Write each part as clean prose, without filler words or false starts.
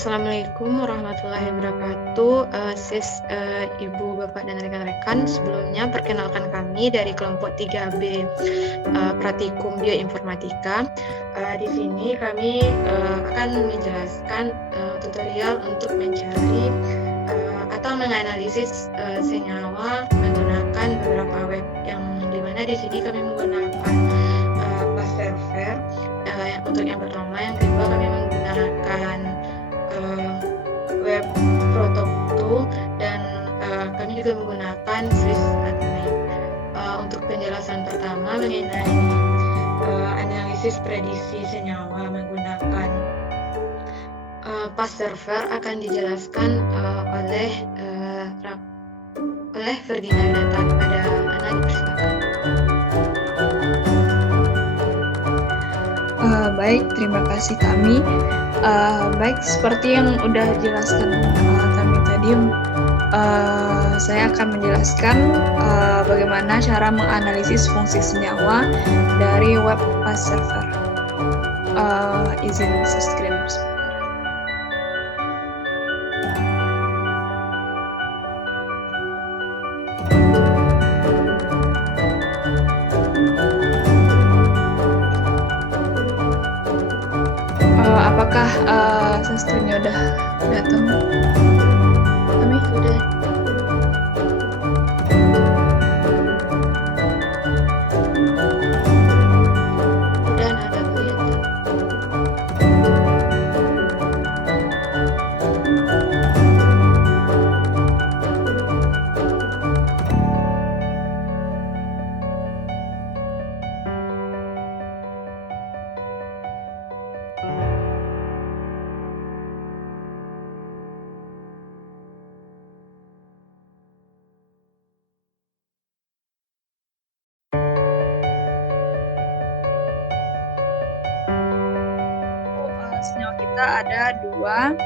Assalamualaikum warahmatullahi wabarakatuh, Ibu, Bapak, dan rekan-rekan. Sebelumnya perkenalkan kami dari kelompok 3B Pratikum Bioinformatika. Di sini kami akan menjelaskan tutorial untuk mencari atau menganalisis senyawa menggunakan beberapa web, yang dimana di sini kami menggunakan PAS server untuk yang pertama. Yang kedua, kami menggunakan web Proto2, dan kami juga menggunakan Swiss.net. Untuk penjelasan pertama mengenai analisis prediksi senyawa menggunakan PAS server akan dijelaskan oleh Ferdinand. Pada Ana, dipersilakan. Baik, terima kasih Tami. Baik, seperti yang udah jelaskan Tami tadi, saya akan menjelaskan bagaimana cara menganalisis fungsi senyawa dari web PAS server. Izin share screen sebentar. Apakah share screen-nya udah datang? Tami? Sudah. Udah ada kelihatan. Senyawa kita ada dua,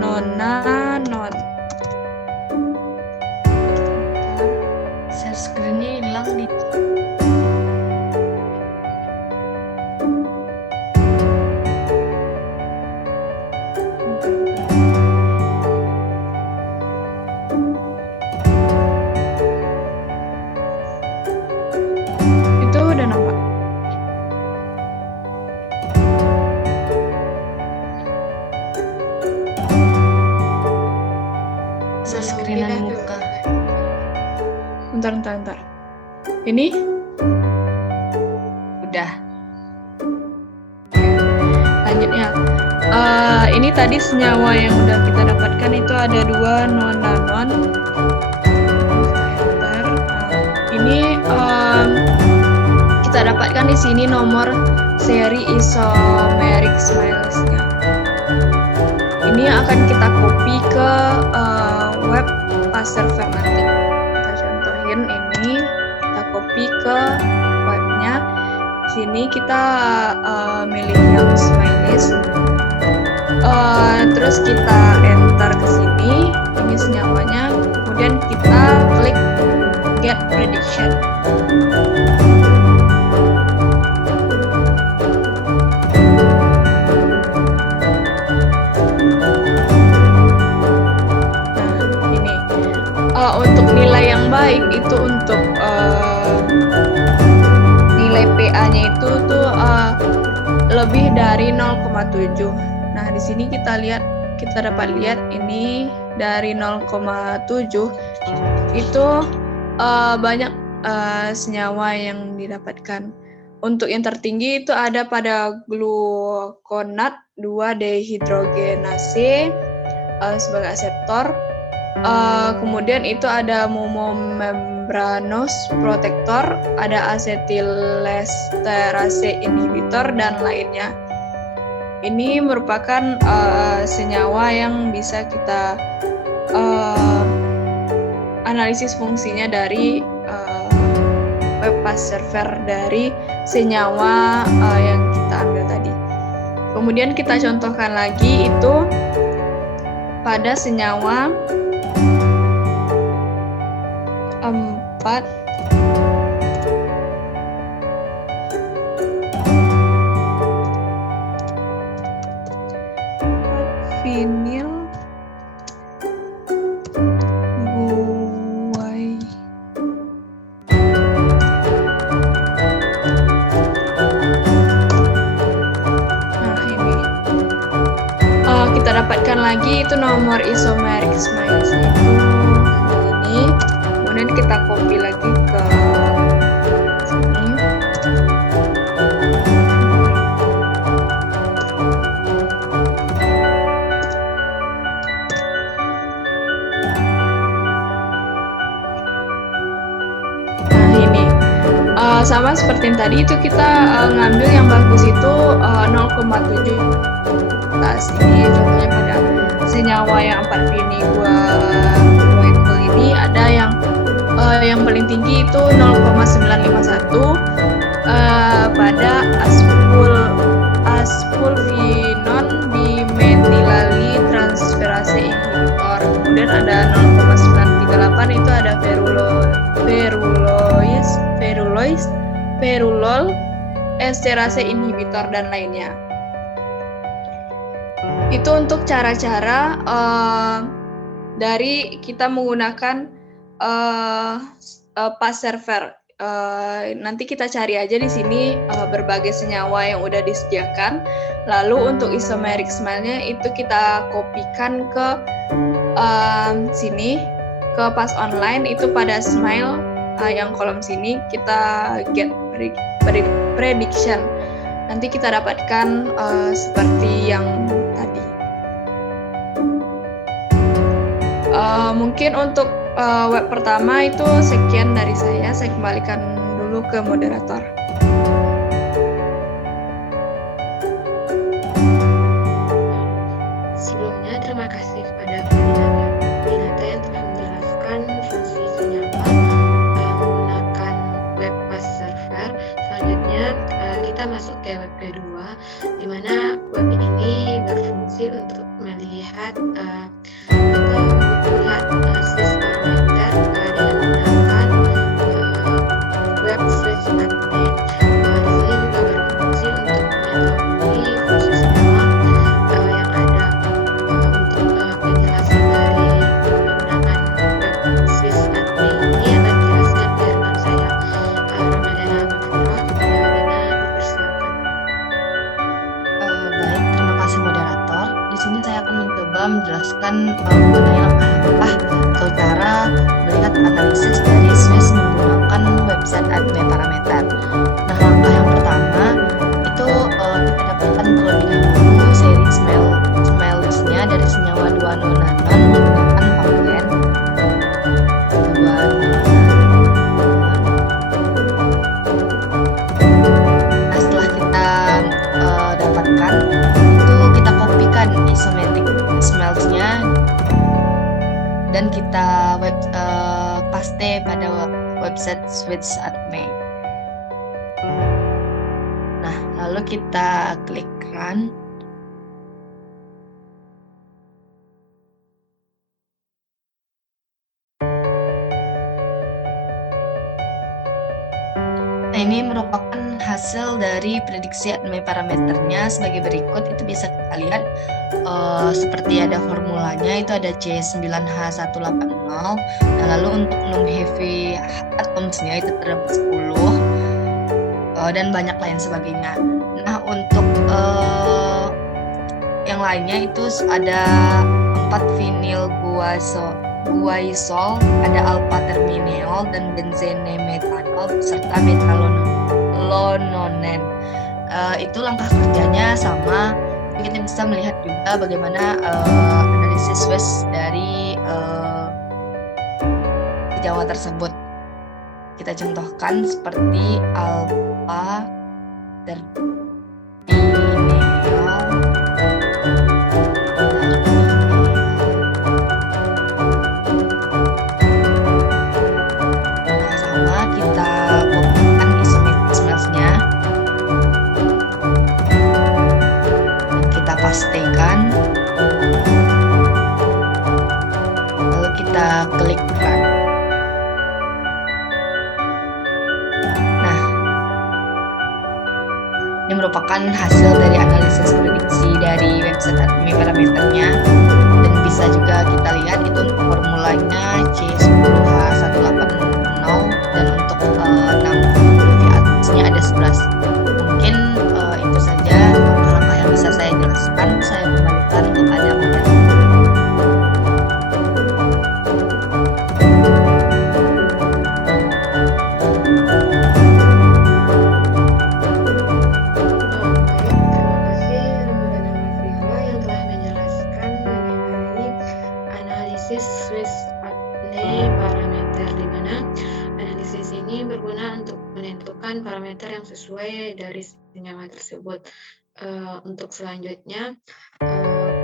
nona, non. Share screen-nya hilang di Itu udah nampak. share screen-an muka. Bentar. Ini? Udah. Lanjutnya. Ini tadi senyawa yang udah kita dapatkan itu ada dua, nona, non. Enter. Ini kita dapatkan di sini nomor seri isomeric smiles-nya. Ini akan kita copy ke web PAS server nanti. Kita contohin ini, kita copy ke webnya. Di sini kita milih yang smiles. Terus kita enter ke sini, ini senyawanya. Kemudian kita klik get prediction. Untuk nilai yang baik itu untuk nilai PA-nya itu tuh lebih dari 0,7. Nah, di sini kita dapat lihat ini dari 0,7 itu banyak senyawa yang didapatkan. Untuk yang tertinggi itu ada pada gluconat 2-dehidrogenase sebagai aseptor. Kemudian itu ada membranous protector, ada acetylesterase inhibitor, dan lainnya. Ini merupakan senyawa yang bisa kita analisis fungsinya dari web PAS server dari senyawa yang kita ambil tadi. Kemudian kita contohkan lagi itu pada senyawa 4. dapatkan lagi itu nomor isomeric smiles itu ini. Kemudian kita copy lagi ke sini. Nah ini sama seperti yang tadi itu kita ngambil yang bagus itu 0,7. Ini contohnya pada senyawa yang 4 ini gua ini ada yang paling tinggi itu 0,951 pada aspulvinon dimetilali transferase inhibitor. Kemudian ada 0,938 itu ada ferulol esterase inhibitor dan lainnya. Itu untuk cara-cara dari kita menggunakan pas server. Nanti kita cari aja di sini berbagai senyawa yang udah disediakan. Lalu untuk isomeric smile-nya itu kita kopikan ke sini ke pas online itu pada smile yang kolom sini kita get prediction. Nanti kita dapatkan seperti yang tadi. Mungkin untuk web pertama itu sekian dari saya kembalikan dulu ke moderator. Sebelumnya terima kasih kepada Pinata yang telah menjelaskan fungsi senyawa menggunakan web pas server. Selanjutnya kita masuk ke web kedua, di mana web ini berfungsi untuk melihat Swiss parameter dengan menggunakan web Swiss admin. Di sini juga berfungsi untuk mengetahui fungsi senyawa yang ada. Untuk penjelasan dari menggunakan web Swiss admin ini akan dijelaskan oleh rekan saya Ramadana Mafurah. Ramadana, dipersilakan. Baik, terima kasih moderator. Di sini saya akan mencoba menjelaskan mengenai langkah-langkah atau cara melihat analisis dari Swiss menggunakan website admin parameter. Nah, langkah yang pertama itu kita dapatkan terlebih dahulu seri smile-nya dari senyawa 2-nonanon menggunakan panggen 2-nonanon. Nah, setelah kita dapatkan itu kita kopikan isometric smiles-nya dan kita paste pada website Swiss admin. Nah, lalu kita klik run. Nah, ini merupakan hasil dari prediksi admin parameternya sebagai berikut. Itu bisa kita lihat seperti ada formulanya, itu ada C9H180. Nah, lalu untuk non-heavy atomsnya itu terdapat 10 dan banyak lain sebagainya. Nah, untuk yang lainnya itu ada 4 vinyl guaisol, ada alpha terminal dan benzene metanol serta metalononen. Itu langkah kerjanya sama. Kita bisa melihat juga bagaimana analisis Swiss dari senyawa tersebut. Kita contohkan seperti alpha terminal. Nah, sama kita kopikan isometric smiles-nya. Kita pastekan, lalu kita klik run. Nah, ini merupakan hasil dari analisis prediksi dari website admin parameternya, dan bisa juga kita lihat itu untuk formulanya C10H180 dan untuk 60 V-nya ada 11. Mungkin itu saja langkah-langkah yang bisa saya jelaskan. Saya kembalikan kepada moderator. sesuai dari senyawa tersebut. Untuk selanjutnya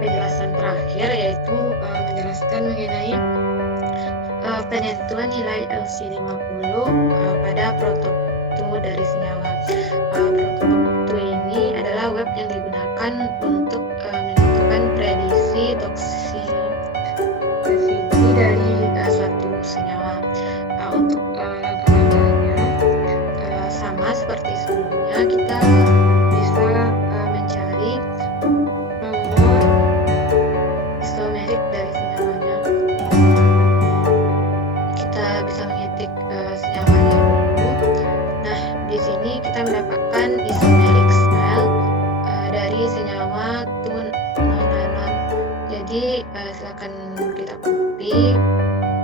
penjelasan terakhir yaitu menjelaskan mengenai penentuan nilai LC50 pada prototu dari senyawa. Prototu ini adalah web yang digunakan untuk menentukan prediksi toksisitas dari suatu senyawa. Untuk langkah-langkahnya sama seperti sebelumnya, kita bisa mencari nomor isomerik dari senyawanya. Kita bisa mengetik senyawanya dulu. Nah, di sini kita mendapatkan isomeric smell dari senyawa tunonanon. Jadi silakan kita copy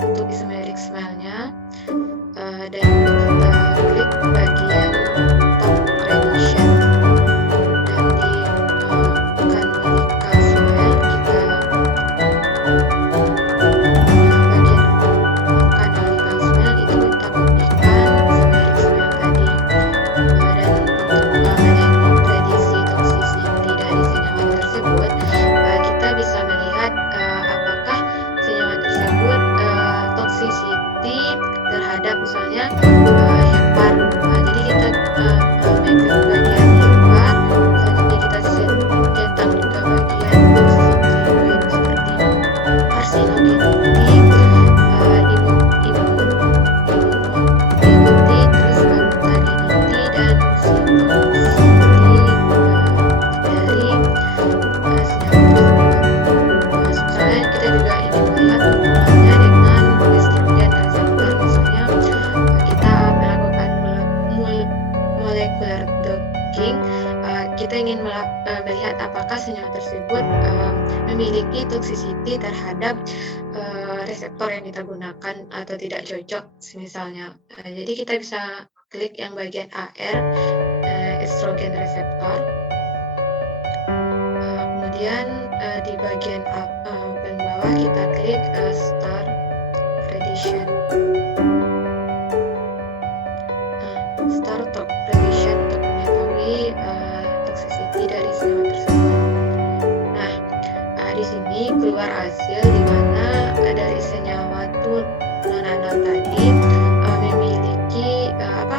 untuk isomeric smell-nya dan kita klik bagian top prediction dan di canonical smell kita bagian canonical smell itu kita kopikan isomeric smell tadi dan untuk menengok prediksi toxicity dari senyawa tersebut kita bisa melihat apakah senyawa tersebut toxicity terhadap misalnya hepar. Jadi kita mengklik bagian hepar, selanjutnya kita centang juga bagian toxicity seperti carcinogenity, immunogenicity, terus mutagenity dan cytotoxicity dari senyawa tersebut. Misalnya kita juga ingin melihat hubungannya dengan estrogen reseptor, misalnya kita melakukan molecular docking, kita ingin melihat apakah senyawa tersebut memiliki toxicity terhadap reseptor yang kita gunakan atau tidak cocok misalnya. Jadi kita bisa klik yang bagian AR, estrogen reseptor. Kemudian di bagian bawah kita klik start prediction. Start prediction untuk mengetahui toxicity dari senyawa tersebut. Nah, di sini keluar hasil di mana dari senyawa tunonanon tadi memiliki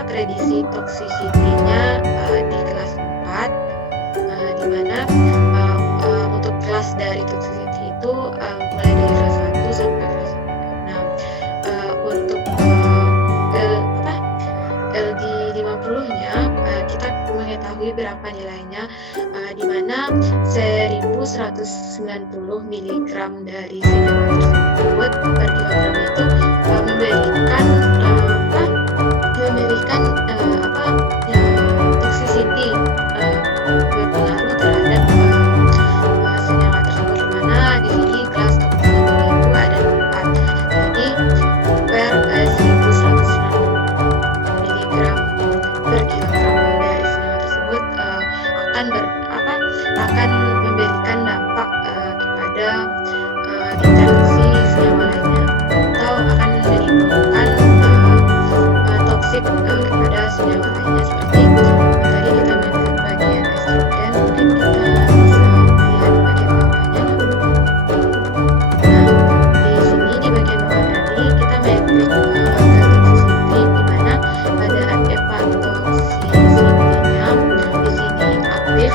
prediksi toxicity-nya di kelas 4, di mana untuk kelas dari toxicity itu mulai dari kelas 1 sampai kelas 6. Untuk LD50-nya kita mengetahui berapa nilainya, di mana 1190 mg dari senyawa tersebut per kilogram itu memberikan toxicity, berpengaruh terhadap senyawa tersebut, di mana di sini kelas toxicity itu ada 4. Jadi per 1190 mg per kilogram dari senyawa tersebut akan memberikan dampak kepada interaksi senyawa lainnya atau akan menimbulkan toksik kepada senyawa lainnya, seperti tadi kita mengklik bagian estrogen, mungkin kita bisa melihat bagian bawahnya. Nah, di sini di bagian bawah tadi kita mengklik toxicity, di mana pada hepatotoxicity-nya di sini aktif.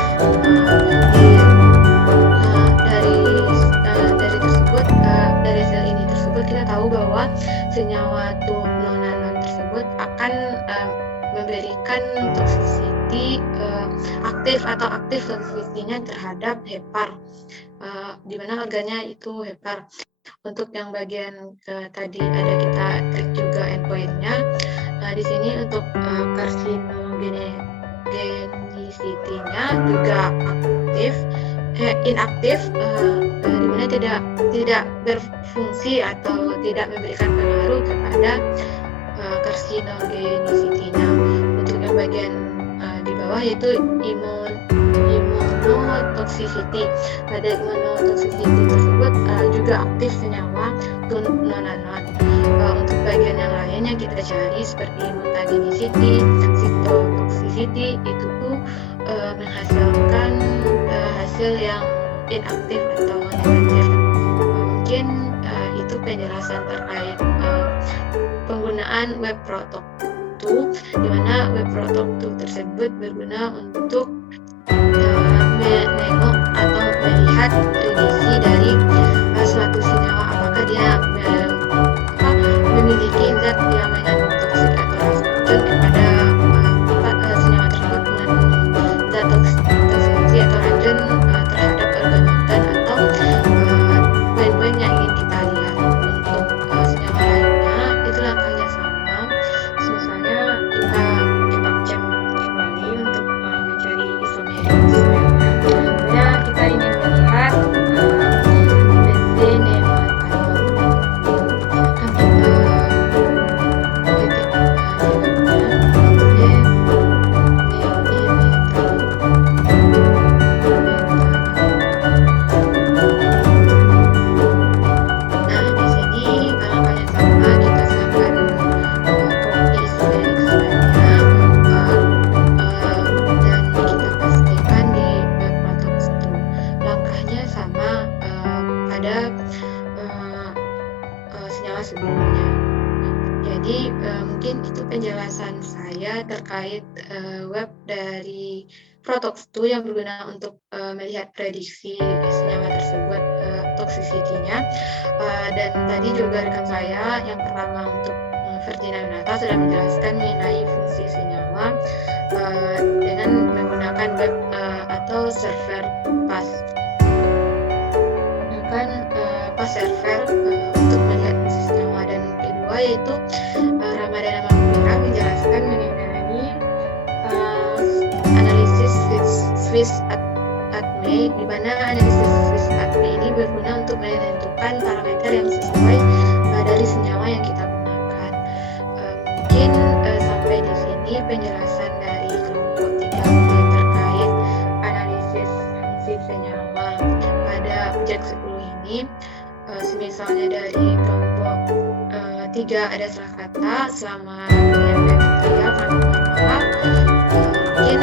Dari sel ini tersebut kita tahu bahwa senyawa tunonanon tersebut akan memberikan toxicity aktif toxicity-nya terhadap hepar, di mana organnya itu hepar. Untuk yang bagian tadi ada kita klik juga endpoint-nya. Di sini untuk carcinogenicity-nya juga inaktif, di mana tidak berfungsi atau tidak memberikan pengaruh kepada carcinogenicity-nya. Untuk yang bagian di bawah yaitu immunotoxicity toxicity. Pada immunotoxicity tersebut juga aktif senyawa non-non. Untuk bagian yang lainnya kita cari seperti mutagenicity, cytotoxicity, itu tuh menghasilkan hasil yang inaktif atau negatif. Mungkin itu penjelasan terkait penggunaan web protocol 2, di mana web protocol 2 tersebut berguna untuk menengok atau melihat prediksi dari suatu senyawa, apakah dia memiliki zat yang mengandung toksik atau racun kepada senyawa tersebut mengandung zat toksik atau racun terhadap organ atau poin-poin yang ingin kita lihat. Untuk senyawa lainnya itu langkahnya sama, misalnya kita cek kembali untuk mencari isomerik. Sebenarnya kita ingin melihat senyawa sebelumnya. Jadi mungkin itu penjelasan saya terkait web dari Protox 2 yang berguna untuk melihat prediksi senyawa tersebut, toxicity-nya. Dan tadi juga rekan saya yang pertama untuk Ferdinand Winata sudah menjelaskan mengenai fungsi senyawa dengan menggunakan web atau server PAS. Menggunakan PAS server untuk melihat fungsi senyawa, dan kedua yaitu Ramadana Mahmira menjelaskan mengenai analisis Swiss ATME, di mana analisis Swiss ATME ini berguna untuk menentukan parameter yang sesuai dari senyawa yang kita gunakan. Mungkin sampai di sini penjelasan dari kelompok 3B terkait analisis fungsi senyawa pada objek 10 ini. Misalnya dari kelompok 3 ada salah kata, selama menyampaikan material kami mohon maaf. Mungkin